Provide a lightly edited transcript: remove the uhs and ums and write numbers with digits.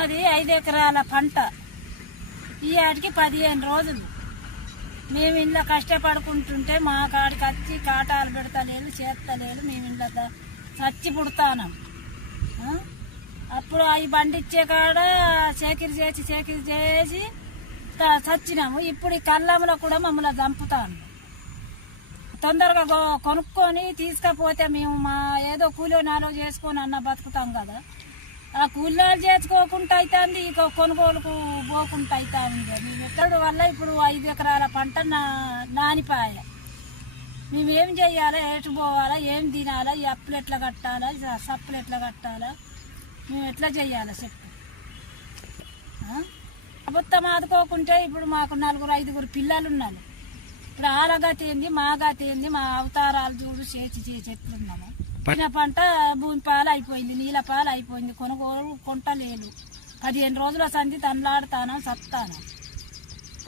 మాది 5 ఎకరాల పంట. ఈ ఆటికి 15 రోజులు మేము ఇంట్లో కష్టపడుకుంటుంటే మా కాడికి వచ్చి కాటాలు పెడతలేదు, చేస్తలేదు. మేము ఇంట్లో చచ్చి పుడతానం. అప్పుడు అవి పండించే కాడ సేకరి చేసి చచ్చినాము. ఇప్పుడు ఈ కళ్ళంలో కూడా మమ్మల్ని చంపుతాను. తొందరగా కొనుక్కొని తీసుకపోతే మేము మా ఏదో కూలి నాలో చేసుకొని అన్న బతుకుతాం కదా. ఆ కూలీనాలు చేసుకోకుండా అవుతుంది, ఇక కొనుగోలుకు పోకుండా అవుతుంది. మేము ఎక్కడి వల్ల ఇప్పుడు 5 ఎకరాల పంట నానిపాయ. మేమేం చెయ్యాలా, ఎటు పోవాలా, ఏం తినాలా, ఈ అప్పులు ఎట్లా కట్టాలా, సప్పులు ఎట్లా కట్టాలా, మేము ఎట్లా చెయ్యాలా చెప్పు. ప్రభుత్వం ఆదుకోకుంటే ఇప్పుడు మాకు 4-5 పిల్లలు ఉన్నారు. ఇప్పుడు ఆలగతి ఏంది, మాగతి ఏంది, మా అవతారాలు చూడు చేసి ఎట్లున్నాము. పైన పంట భూమి పాలు అయిపోయింది, నీళ్ళ పాలు అయిపోయింది, కొనుగోలు కొంటలేదు. 15 రోజుల సంధి తనలాడుతాను, సత్తాను.